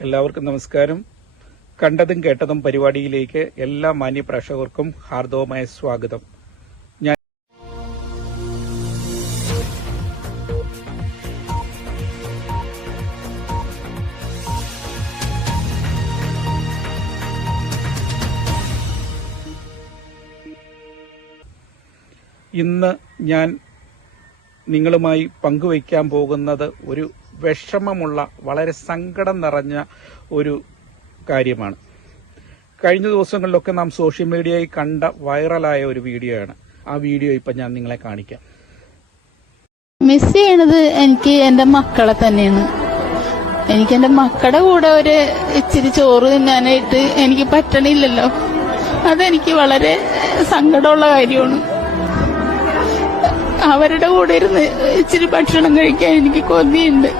എല്ലാവർക്കും നമസ്കാരം. കണ്ടതും കേട്ടതും പരിപാടിയിലേക്ക് എല്ലാ മാന്യ പ്രേക്ഷകർക്കും ഹാർദവമായ സ്വാഗതം. ഞാൻ ഇന്ന് ഞാൻ നിങ്ങളുമായി പങ്കുവയ്ക്കാൻ പോകുന്നത് ഒരു വിഷമമുള്ള വളരെ സങ്കടം നിറഞ്ഞ ഒരു കാര്യമാണ്. കഴിഞ്ഞ ദിവസങ്ങളിലൊക്കെ നാം സോഷ്യൽ മീഡിയയിൽ കണ്ട വൈറലായ ഒരു വീഡിയോ ആണ് ആ വീഡിയോ ഇപ്പം ഞാൻ നിങ്ങളെ കാണിക്കാം. മിസ് ചെയ്യണത് എനിക്ക് എന്റെ മക്കളെ തന്നെയാണ്. എനിക്ക് എന്റെ മക്കളുടെ കൂടെ ഒരു ഇച്ചിരി ചോറ് തിന്നാനായിട്ട് എനിക്ക് പറ്റണില്ലല്ലോ. അതെനിക്ക് വളരെ സങ്കടമുള്ള കാര്യമാണ്. അവരുടെ കൂടെ ഇരുന്ന് ഇച്ചിരി ഭക്ഷണം കഴിക്കാൻ എനിക്ക് കൊതിയുണ്ട്.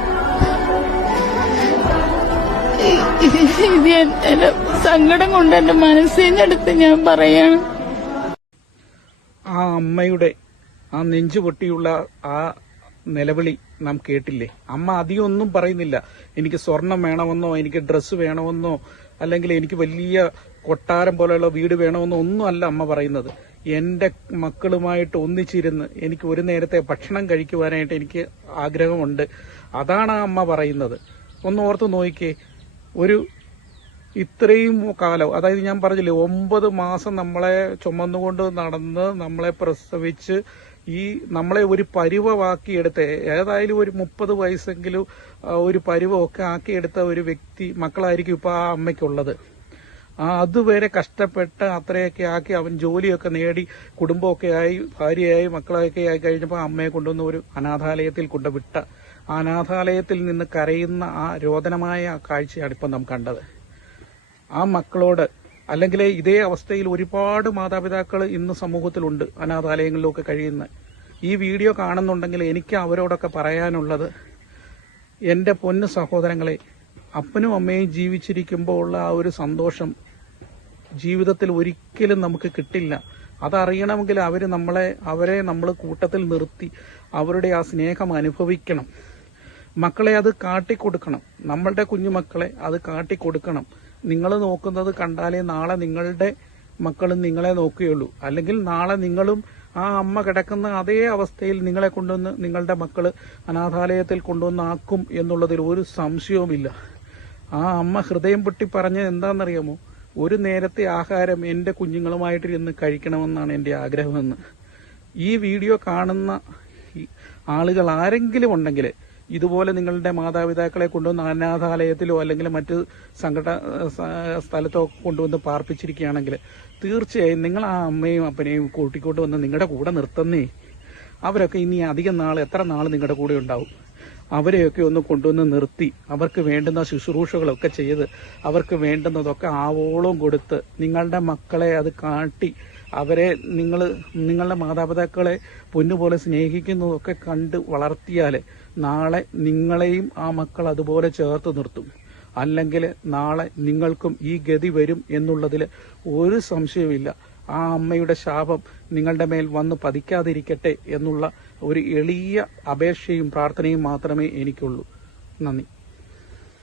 ഇത് എന്റെ സങ്കടം കൊണ്ട് എന്റെ മനസ്സിനടുത്ത് ഞാൻ പറയാണ്. ആ അമ്മയുടെ ആ നെഞ്ചു പൊട്ടിയുള്ള ആ നിലവിളി നാം കേട്ടില്ലേ? അമ്മ അധികം ഒന്നും പറയുന്നില്ല. എനിക്ക് സ്വർണം വേണമെന്നോ എനിക്ക് ഡ്രസ്സ് വേണമെന്നോ അല്ലെങ്കിൽ എനിക്ക് വലിയ കൊട്ടാരം പോലെയുള്ള വീട് വേണമെന്നോ ഒന്നും അല്ല അമ്മ പറയുന്നത്. എന്റെ മക്കളുമായിട്ട് ഒന്നിച്ചിരുന്ന് എനിക്ക് ഒരു നേരത്തെ ഭക്ഷണം കഴിക്കുവാനായിട്ട് എനിക്ക് ആഗ്രഹമുണ്ട്. അതാണ് അമ്മ പറയുന്നത്. ഒന്ന് ഓർത്ത് നോക്കിക്കേ. ഒരു ഇത്രയും കാലം അതായത് ഞാൻ പറഞ്ഞില്ലേ ഒമ്പത് മാസം നമ്മളെ ചുമന്നുകൊണ്ട് നടന്ന് നമ്മളെ പ്രസവിച്ച് ഈ നമ്മളെ ഒരു പരുവമാക്കിയെടുത്ത് ഏതായാലും ഒരു മുപ്പത് വയസ്സെങ്കിലും ഒരു പരിവമൊക്കെ ആക്കിയെടുത്ത ഒരു വ്യക്തി മക്കളായിരിക്കും ഇപ്പൊ ആ അമ്മയ്ക്കുള്ളത്. അതുവരെ കഷ്ടപ്പെട്ട് അത്രയൊക്കെ ആക്കി അവൻ ജോലിയൊക്കെ നേടി കുടുംബമൊക്കെ ആയി ഭാര്യയായി മക്കളൊക്കെ ആയി കഴിഞ്ഞപ്പോൾ അമ്മയെ കൊണ്ടുവന്ന് ഒരു അനാഥാലയത്തിൽ കൊണ്ടുവിട്ട അനാഥാലയത്തിൽ നിന്ന് കരയുന്ന ആ രോദനമായ കാഴ്ചയാണ് ഇപ്പം നാം കണ്ടത്. ആ മക്കളോട് അല്ലെങ്കിൽ ഇതേ അവസ്ഥയിൽ ഒരുപാട് മാതാപിതാക്കൾ ഇന്ന് സമൂഹത്തിലുണ്ട് അനാഥാലയങ്ങളിലൊക്കെ കഴിയുന്ന. ഈ വീഡിയോ കാണുന്നുണ്ടെങ്കിൽ എനിക്ക് അവരോടൊക്കെ പറയാനുള്ളത് എന്റെ പൊന്നു സഹോദരങ്ങളെ അപ്പനും അമ്മയും ജീവിച്ചിരിക്കുമ്പോൾ ഉള്ള ആ ഒരു സന്തോഷം ജീവിതത്തിൽ ഒരിക്കലും നമുക്ക് കിട്ടില്ല. അതറിയണമെങ്കിൽ അവർ നമ്മളെ അവരെ നമ്മൾ കൂട്ടത്തിൽ നിർത്തി അവരുടെ ആ സ്നേഹം അനുഭവിക്കണം. മക്കളെ അത് കാട്ടിക്കൊടുക്കണം. നമ്മളുടെ കുഞ്ഞു മക്കളെ അത് കാട്ടിക്കൊടുക്കണം. നിങ്ങൾ നോക്കുന്നത് കണ്ടാലേ നാളെ നിങ്ങളുടെ മക്കളും നിങ്ങളെ നോക്കുകയുള്ളൂ. അല്ലെങ്കിൽ നാളെ നിങ്ങളും ആ അമ്മ കിടക്കുന്ന അതേ അവസ്ഥയിൽ നിങ്ങളെ കൊണ്ടുവന്ന് നിങ്ങളുടെ മക്കൾ അനാഥാലയത്തിൽ കൊണ്ടുവന്ന് ആക്കും എന്നുള്ളതിൽ ഒരു സംശയവുമില്ല. ആ അമ്മ ഹൃദയം പൊട്ടി പറഞ്ഞത് എന്താണെന്നറിയാമോ? ഒരു നേരത്തെ ആഹാരം എന്റെ കുഞ്ഞുങ്ങളുമായിട്ട് ഇരുന്ന് കഴിക്കണമെന്നാണ് എന്റെ ആഗ്രഹമെന്ന്. ഈ വീഡിയോ കാണുന്ന ആളുകൾ ആരെങ്കിലും ഉണ്ടെങ്കിൽ ഇതുപോലെ നിങ്ങളുടെ മാതാപിതാക്കളെ കൊണ്ടുവന്ന് അനാഥാലയത്തിലോ അല്ലെങ്കിൽ മറ്റ് സംഘട സ്ഥലത്തോ കൊണ്ടുവന്ന് പാർപ്പിച്ചിരിക്കുകയാണെങ്കിൽ തീർച്ചയായും നിങ്ങൾ ആ അമ്മയും അപ്പനെയും കൂട്ടിക്കൊണ്ട് വന്ന് നിങ്ങളുടെ കൂടെ നിർത്തുന്നേ. അവരൊക്കെ ഇനി അധികം നാൾ എത്ര നാൾ നിങ്ങളുടെ കൂടെ ഉണ്ടാവും? അവരെയൊക്കെ ഒന്ന് കൊണ്ടുവന്ന് നിർത്തി. അവർക്ക് വേണ്ടുന്ന ശുശ്രൂഷകളൊക്കെ ചെയ്ത് അവർക്ക് വേണ്ടുന്നതൊക്കെ ആവോളം കൊടുത്ത് നിങ്ങളുടെ മക്കളെ അത് കാട്ടി അവരെ നിങ്ങൾ നിങ്ങളുടെ മാതാപിതാക്കളെ പൊന്നുപോലെ സ്നേഹിക്കുന്നതൊക്കെ കണ്ട് വളർത്തിയാൽ നാളെ നിങ്ങളെയും ആ മക്കൾ അതുപോലെ ചേർത്ത് നിർത്തും. അല്ലെങ്കിൽ നാളെ നിങ്ങൾക്കും ഈ ഗതി വരും എന്നുള്ളതിൽ ഒരു സംശയവുമില്ല. ആ അമ്മയുടെ ശാപം നിങ്ങളുടെ മേൽ വന്ന് പതിക്കാതിരിക്കട്ടെ എന്നുള്ള ഒരു എളിയ അപേക്ഷയും പ്രാർത്ഥനയും മാത്രമേ എനിക്കുള്ളൂ. നന്ദി.